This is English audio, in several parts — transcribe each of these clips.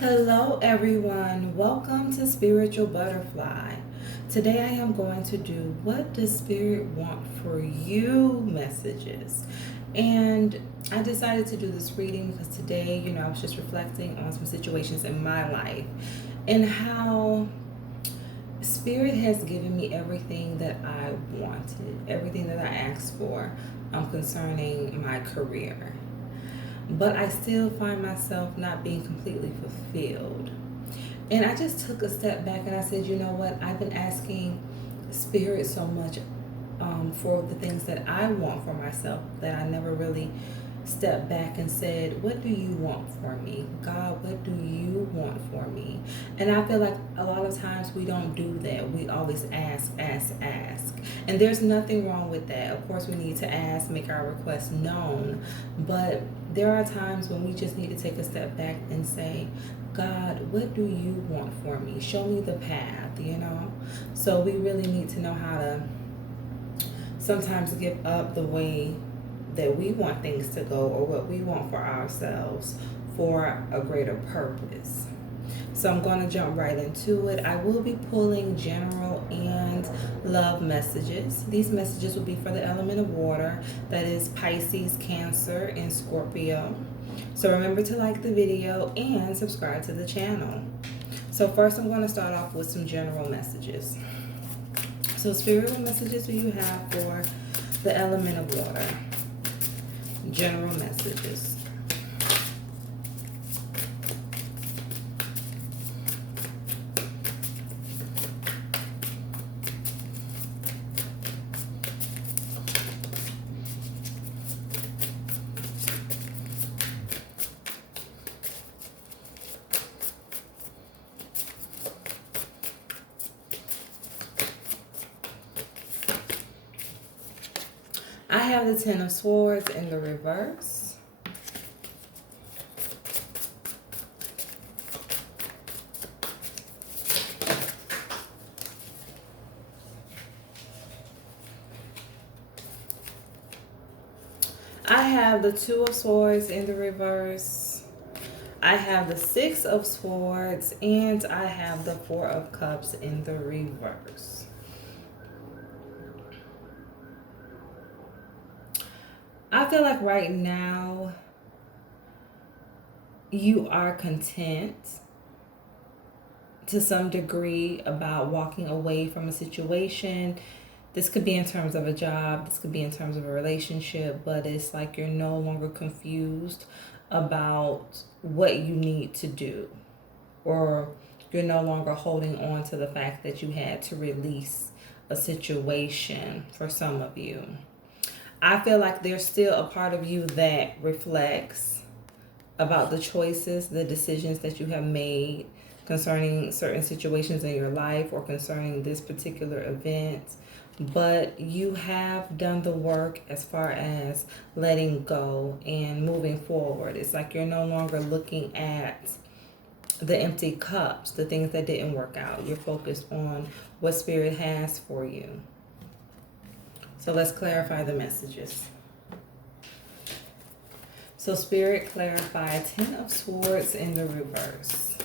Hello, everyone. Welcome to Spiritual Butterfly. Today, I am going to do what does Spirit want for you messages. And I decided to do this reading because today, I was just reflecting on some situations in my life and how Spirit has given me everything that I wanted, everything that I asked for concerning my career, but I still find myself not being completely fulfilled. And I just took a step back and I said, you know what? I've been asking Spirit so much for the things that I want for myself that I never really stepped back and said, what do you want for me? God, what do you want for me? And I feel like a lot of times we don't do that. We always ask. And there's nothing wrong with that. Of course, we need to ask, make our requests known. But there are times when we just need to take a step back and say, God, what do you want for me? Show me the path. So we really need to know how to sometimes give up the way that we want things to go or what we want for ourselves for a greater purpose. So I'm going to jump right into it. I will be pulling general and love messages. These messages will be for the element of water, that is Pisces, Cancer, and Scorpio. So remember to like the video and subscribe to the channel. So first I'm going to start off with some general messages. So Spirit, what messages do you have for the element of water? General messages. I have the Ten of Swords in the reverse. I have the Two of Swords in the reverse. I have the Six of Swords, and I have the Four of Cups in the reverse. I feel like right now you are content to some degree about walking away from a situation. This could be in terms of a job, this could be in terms of a relationship, but it's like you're no longer confused about what you need to do, or you're no longer holding on to the fact that you had to release a situation for some of you. I feel like there's still a part of you that reflects about the choices, the decisions that you have made concerning certain situations in your life or concerning this particular event. But you have done the work as far as letting go and moving forward. It's like you're no longer looking at the empty cups, the things that didn't work out. You're focused on what Spirit has for you. So let's clarify the messages. So Spirit, clarify Ten of Swords in the reverse.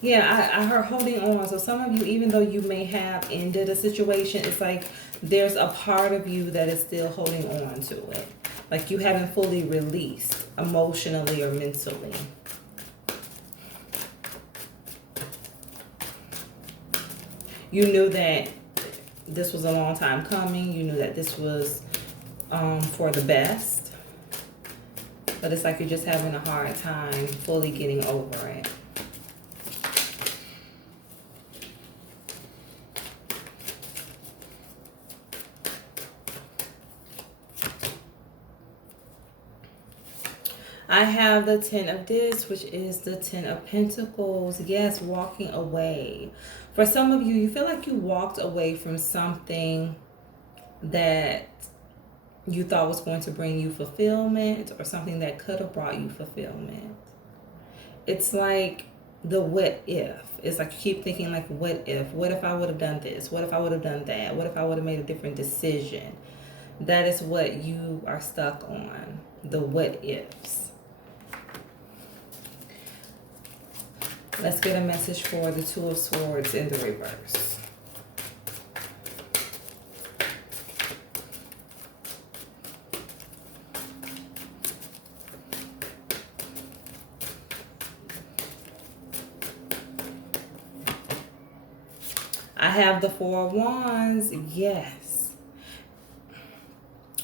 Yeah, I heard holding on. So some of you, even though you may have ended a situation, it's like there's a part of you that is still holding on to it. Like you haven't fully released emotionally or mentally. You knew that this was a long time coming. You knew that this was for the best. But it's like you're just having a hard time fully getting over it. I have the Ten of Discs, which is the Ten of Pentacles. Yes, walking away. For some of you, you feel like you walked away from something that you thought was going to bring you fulfillment, or something that could have brought you fulfillment. It's like the what if. It's like you keep thinking like, what if? What if I would have done this? What if I would have done that? What if I would have made a different decision? That is what you are stuck on. The what ifs. Let's get a message for the Two of Swords in the reverse. I have the Four of Wands. Yes.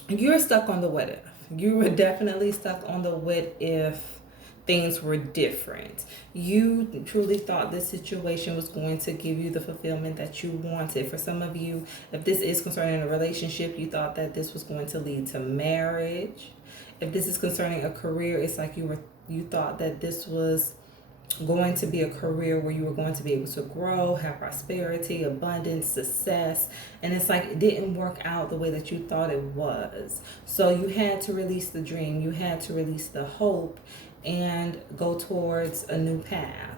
You're stuck on the what if. You were definitely stuck on the what if things were different. You truly thought this situation was going to give you the fulfillment that you wanted. For some of you, if this is concerning a relationship, you thought that this was going to lead to marriage. If this is concerning a career, it's like you thought that this was going to be a career where you were going to be able to grow, have prosperity, abundance, success, and it's like it didn't work out the way that you thought it was. So you had to release the dream, you had to release the hope and go towards a new path.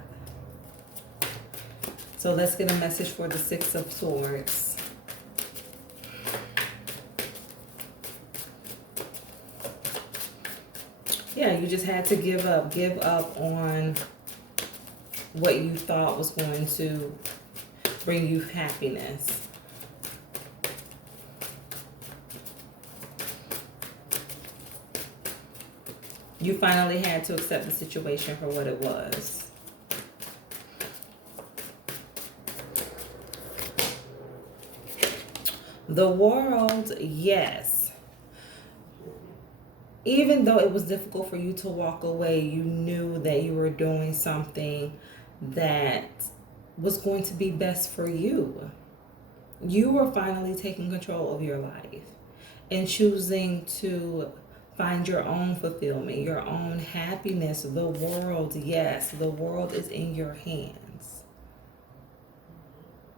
So let's get a message for the Six of Swords. Yeah, you just had to give up on what you thought was going to bring you happiness. You finally had to accept the situation for what it was. The World, yes. Even though it was difficult for you to walk away, you knew that you were doing something that was going to be best for you. You were finally taking control of your life and choosing to find your own fulfillment, your own happiness. The world, yes, the world is in your hands.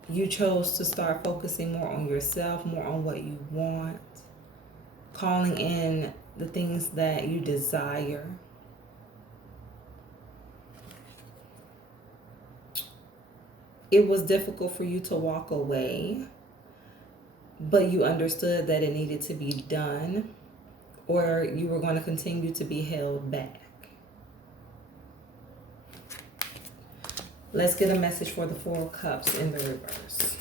You chose to start focusing more on yourself, more on what you want, calling in the things that you desire. It was difficult for you to walk away, but you understood that it needed to be done, or you were going to continue to be held back. Let's get a message for the Four of Cups in the reverse.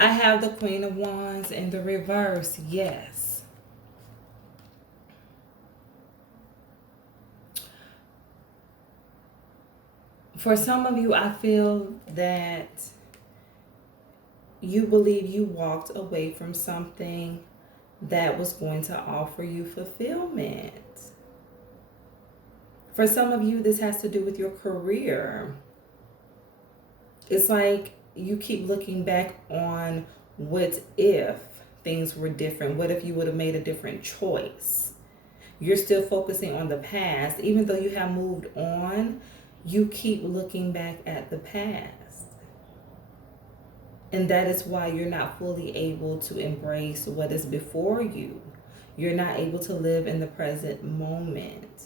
I have the Queen of Wands in the reverse. Yes. For some of you, I feel that you believe you walked away from something that was going to offer you fulfillment. For some of you, this has to do with your career. It's like you keep looking back on what if things were different. What if you would have made a different choice? You're still focusing on the past. Even though you have moved on, you keep looking back at the past. And that is why you're not fully able to embrace what is before you. You're not able to live in the present moment.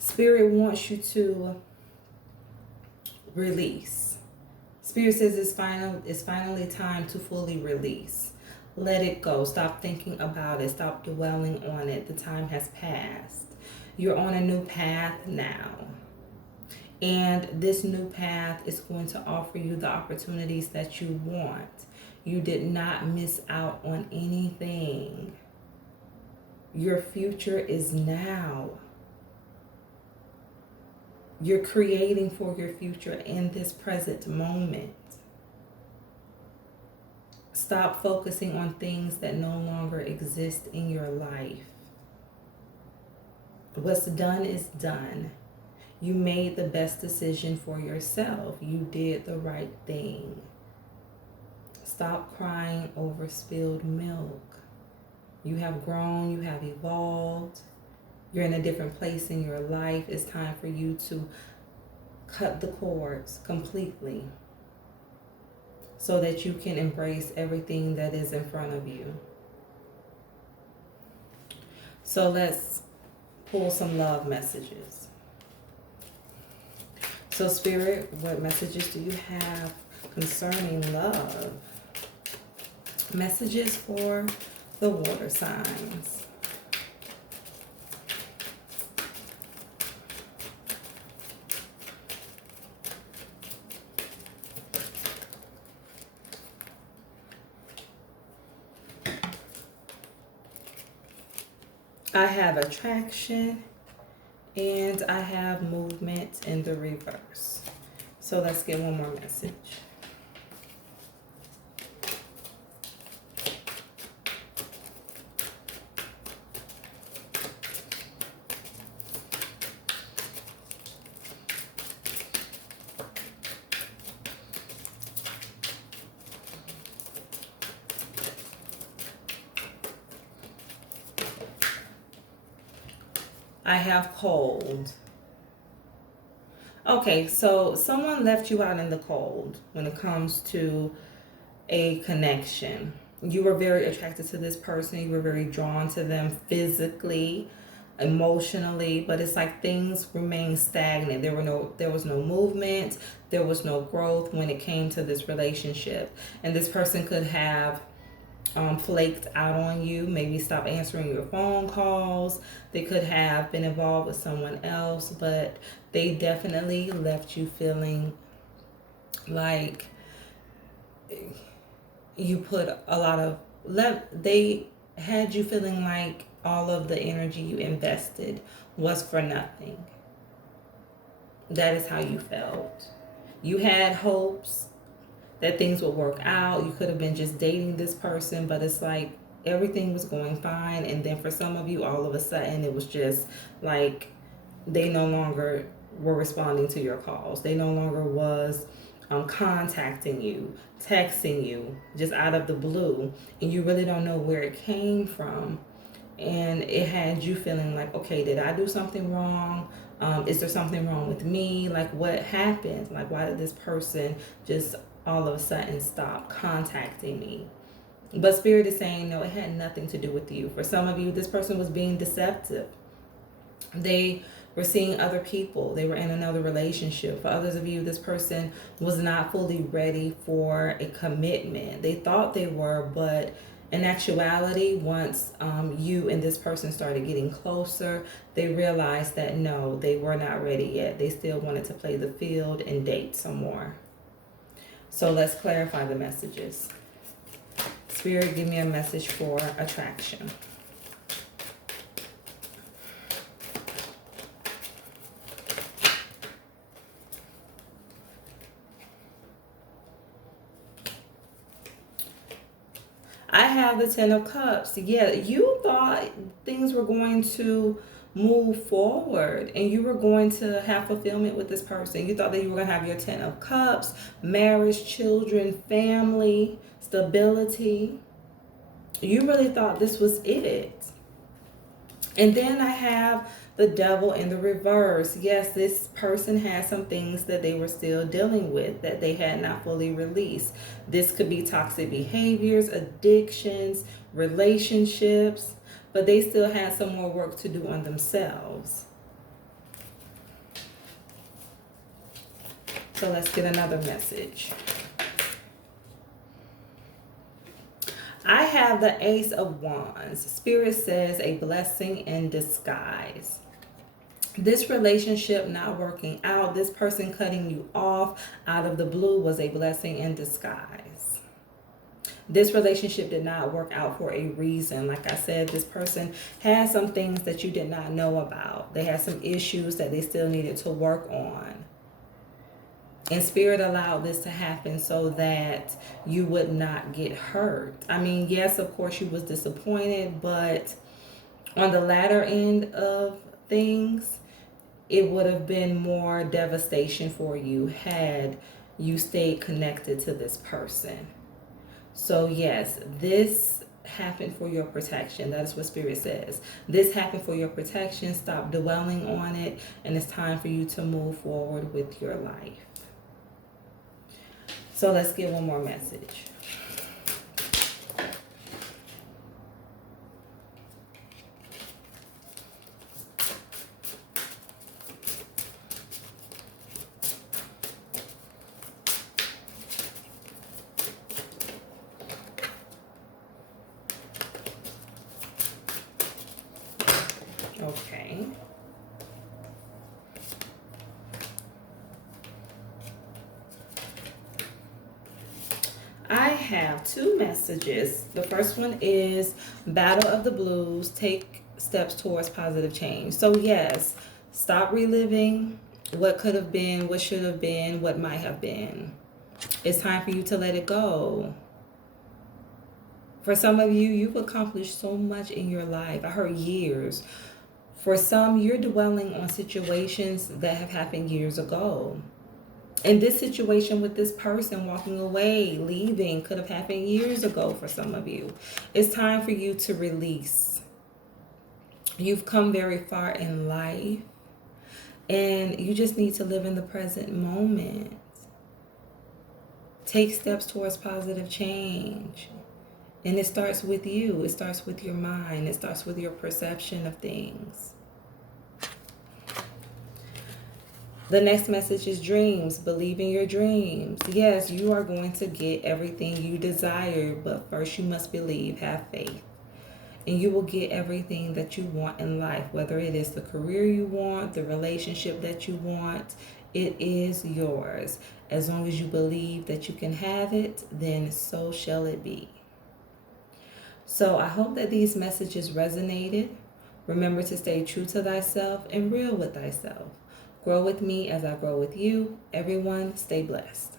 Spirit wants you to release. Spirit says it's finally time to fully release. Let it go. Stop thinking about it. Stop dwelling on it. The time has passed. You're on a new path now. And this new path is going to offer you the opportunities that you want. You did not miss out on anything. Your future is now. You're creating for your future in this present moment. Stop focusing on things that no longer exist in your life. What's done is done. You made the best decision for yourself. You did the right thing. Stop crying over spilled milk. You have grown, you have evolved. You're in a different place in your life. It's time for you to cut the cords completely so that you can embrace everything that is in front of you. So let's pull some love messages. So Spirit, what messages do you have concerning love? Messages for the water signs. I have attraction and I have movement in the reverse. So let's get one more message. I have cold. Okay, so someone left you out in the cold when it comes to a connection. You were very attracted to this person. You were very drawn to them physically, emotionally, but it's like things remain stagnant. There was no movement. There was no growth when it came to this relationship. And this person could have flaked out on you, maybe stop answering your phone calls. They could have been involved with someone else, but they definitely left you feeling like you put a lot of they had you feeling like all of the energy you invested was for nothing. That is how you felt. You had hopes that things would work out. You could have been just dating this person, but it's like everything was going fine. And then for some of you, all of a sudden, it was just like they no longer were responding to your calls. They no longer was contacting you, texting you just out of the blue. And you really don't know where it came from. And it had you feeling like, okay, did I do something wrong? Is there something wrong with me? Like, what happened? Like, why did this person just all of a sudden stop contacting me? But Spirit is saying, no, it had nothing to do with you. For some of you, this person was being deceptive. They were seeing other people. They were in another relationship. For others of you, this person was not fully ready for a commitment. They thought they were, but in actuality, once you and this person started getting closer, they realized that no, they were not ready yet. They still wanted to play the field and date some more. So let's clarify the messages. Spirit, give me a message for attraction. I have the Ten of Cups. Yeah, you thought things were going to move forward and you were going to have fulfillment with this person. You thought that you were going to have your Ten of Cups, marriage, children, family, stability. You really thought this was it. And then I have the Devil in the reverse. Yes, this person had some things that they were still dealing with that they had not fully released. This could be toxic behaviors, addictions, relationships, but they still had some more work to do on themselves. So let's get another message. I have the Ace of Wands. Spirit says a blessing in disguise. This relationship not working out, this person cutting you off out of the blue was a blessing in disguise. This relationship did not work out for a reason. Like I said, this person had some things that you did not know about. They had some issues that they still needed to work on. And Spirit allowed this to happen so that you would not get hurt. I mean, yes, of course, you was disappointed, but on the latter end of things, it would have been more devastation for you had you stayed connected to this person. So yes, this happened for your protection. That is what Spirit says. This happened for your protection. Stop dwelling on it, and it's time for you to move forward with your life. So let's get one more message. Okay. I have two messages. The first one is Battle of the Blues. Take steps towards positive change. So, yes, stop reliving what could have been, what should have been, what might have been. It's time for you to let it go. For some of you, you've accomplished so much in your life. I heard years. For some, you're dwelling on situations that have happened years ago. And this situation with this person walking away, leaving, could have happened years ago for some of you. It's time for you to release. You've come very far in life, and you just need to live in the present moment. Take steps towards positive change. And it starts with you. It starts with your mind. It starts with your perception of things. The next message is dreams. Believe in your dreams. Yes, you are going to get everything you desire, but first you must believe, have faith. And you will get everything that you want in life, whether it is the career you want, the relationship that you want, it is yours. As long as you believe that you can have it, then so shall it be. So I hope that these messages resonated. Remember to stay true to thyself and real with thyself. Grow with me as I grow with you. Everyone, stay blessed.